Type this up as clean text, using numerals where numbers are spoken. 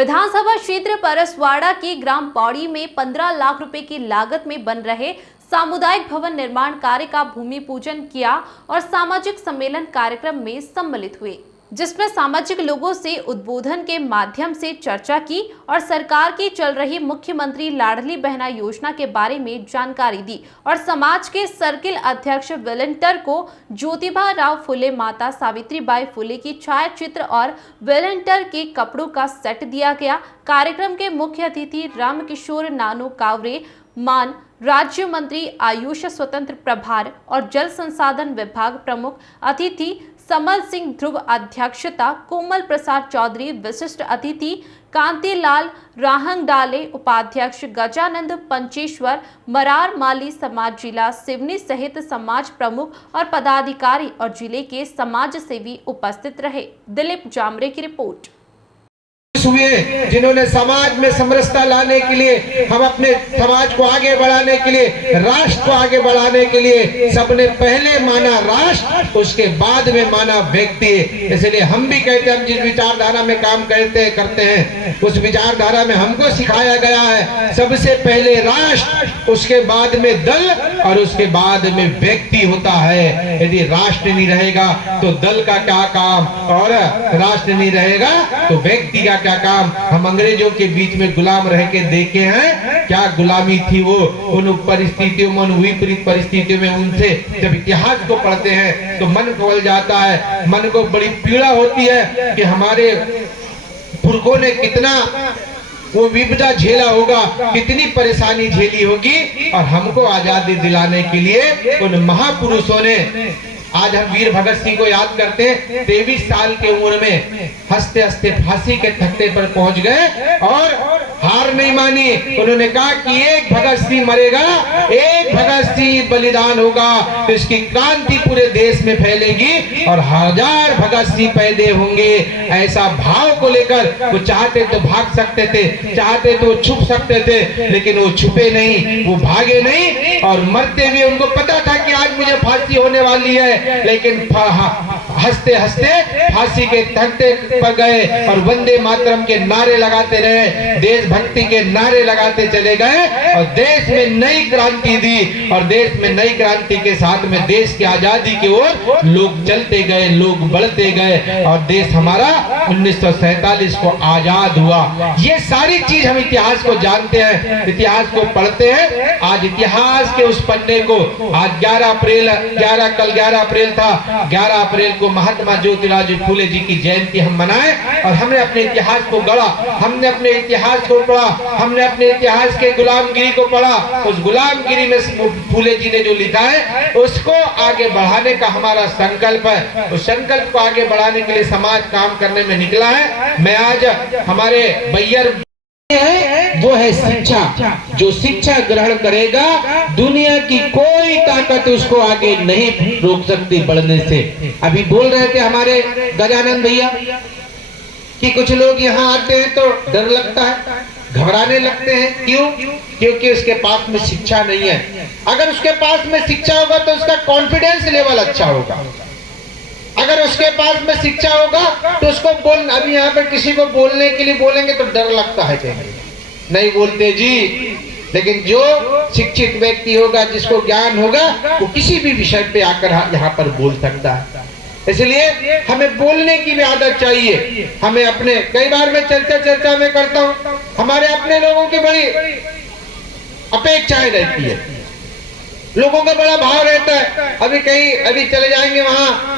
विधानसभा क्षेत्र परसवाड़ा की ग्राम पौड़ी में 15 लाख रुपए की लागत में बन रहे सामुदायिक भवन निर्माण कार्य का भूमि पूजन किया और सामाजिक सम्मेलन कार्यक्रम में सम्मिलित हुए, जिसमें सामाजिक लोगों से उद्बोधन के माध्यम से चर्चा की और सरकार की चल रही मुख्यमंत्री लाडली बहना योजना के बारे में जानकारी दी और समाज के सर्किल अध्यक्ष वेलेंटर को ज्योतिबा राव फुले, माता सावित्रीबाई फुले की छायाचित्र और वेलेंटर के कपड़ों का सेट दिया गया। कार्यक्रम के मुख्य अतिथि रामकिशोर नानू कावरे, मान राज्य मंत्री आयुष स्वतंत्र प्रभार और जल संसाधन विभाग प्रमुख अतिथि समल सिंह ध्रुव, अध्यक्षता कोमल प्रसाद चौधरी, विशिष्ट अतिथि कांतिलाल राहंगडाले, उपाध्यक्ष गजानंद पंचेश्वर, मरार माली समाज जिला सिवनी सहित समाज प्रमुख और पदाधिकारी और जिले के समाज सेवी उपस्थित रहे। दिलीप जामरे की रिपोर्ट। हुए जिन्होंने समाज में समरसता लाने के लिए, हम अपने समाज को आगे बढ़ाने के लिए, राष्ट्र को आगे बढ़ाने के लिए सबने पहले माना राष्ट्र, उसके बाद में माना व्यक्ति। इसलिए हम भी कहते हैं, हम जिस विचारधारा में काम करते हैं उस विचारधारा में हमको सिखाया गया है सबसे पहले राष्ट्र, उसके बाद में दल और उसके बाद में व्यक्ति होता है। यदि राष्ट्र नहीं रहेगा तो दल का क्या काम, और राष्ट्र नहीं रहेगा तो व्यक्ति का क्या काम। हम अंग्रेजों के बीच में गुलाम रह के देखे हैं, क्या गुलामी थी वो। उन परिस्थितियों में, उन विपरीत परिस्थितियों में उनसे जब इतिहास को पढ़ते हैं तो मन खोल जाता है, मन को बड़ी पीड़ा होती है कि हमारे पुरखों ने कितना वो विपदा झेला होगा, कितनी परेशानी झेली होगी, और हमको आजादी दिलाने के लिए उन महापुरुषों ने। आज हम वीर भगत सिंह को याद करते हैं। 23 साल की उम्र में हंसते हंसते फांसी के तख्ते पर पहुंच गए और हार नहीं मानी। उन्होंने कहा कि एक भगत सिंह मरेगा, एक भगत सिंह बलिदान होगा तो इसकी क्रांति पूरे देश में फैलेगी और 1000 भगत सिंह पैदा होंगे। ऐसा भाव को लेकर वो चाहते तो भाग सकते थे, चाहते तो छुप सकते थे, लेकिन वो छुपे नहीं, वो भागे नहीं। और मरते हुए उनको पता था कि आज मुझे फांसी होने वाली है, लेकिन हंसते हंसते फांसी के तख्ते पर गए और वंदे मातरम के नारे लगाते रहे, देशभक्ति के नारे लगाते चले गए और देश में नई क्रांति दी। और देश में नई क्रांति के साथ में देश की आजादी की ओर लोग चलते गए, लोग बढ़ते गए और देश हमारा 1947 को आजाद हुआ। ये सारी चीज हम इतिहास को जानते हैं, इतिहास को पढ़ते हैं। आज इतिहास के उस पन्ने को, आज 11 अप्रैल था, 11 अप्रैल को महात्मा ज्योतिराव फुले जी की जयंती हम मनाए और हमने अपने इतिहास को गढ़ा, हमने अपने इतिहास को पढ़ा, हमने अपने इतिहास के गुलामगिरी को पढ़ा। उस गुलामगिरी में फुले जी ने जो लिखा है उसको आगे बढ़ाने का हमारा संकल्प है। उस संकल्प को आगे बढ़ाने के लिए समाज काम करने में निकला है। मैं आज हमारे बैयर वो है शिक्षा। जो शिक्षा ग्रहण करेगा दुनिया की कोई ताकत उसको आगे नहीं रोक सकती बढ़ने से। अभी बोल रहे थे हमारे गजानंद भैया कि कुछ लोग यहाँ आते हैं तो डर लगता है, घबराने लगते हैं। क्यों? क्योंकि उसके पास में शिक्षा नहीं है। अगर उसके पास में शिक्षा होगा तो उसका कॉन्फिडेंस लेवल अच्छा होगा। अगर उसके पास में शिक्षा होगा तो उसको अभी यहाँ पे किसी को बोलने के लिए बोलेंगे तो डर लगता है, नहीं बोलते जी। लेकिन जो शिक्षित व्यक्ति होगा, जिसको ज्ञान होगा, वो किसी भी विषय पे आकर यहाँ पर बोल सकता है। इसलिए हमें बोलने की भी आदत चाहिए। हमें अपने, कई बार मैं चर्चा में करता हूँ, हमारे अपने लोगों की बड़ी अपेक्षाएं रहती है, लोगों का बड़ा भाव रहता है। अभी चले जाएंगे वहां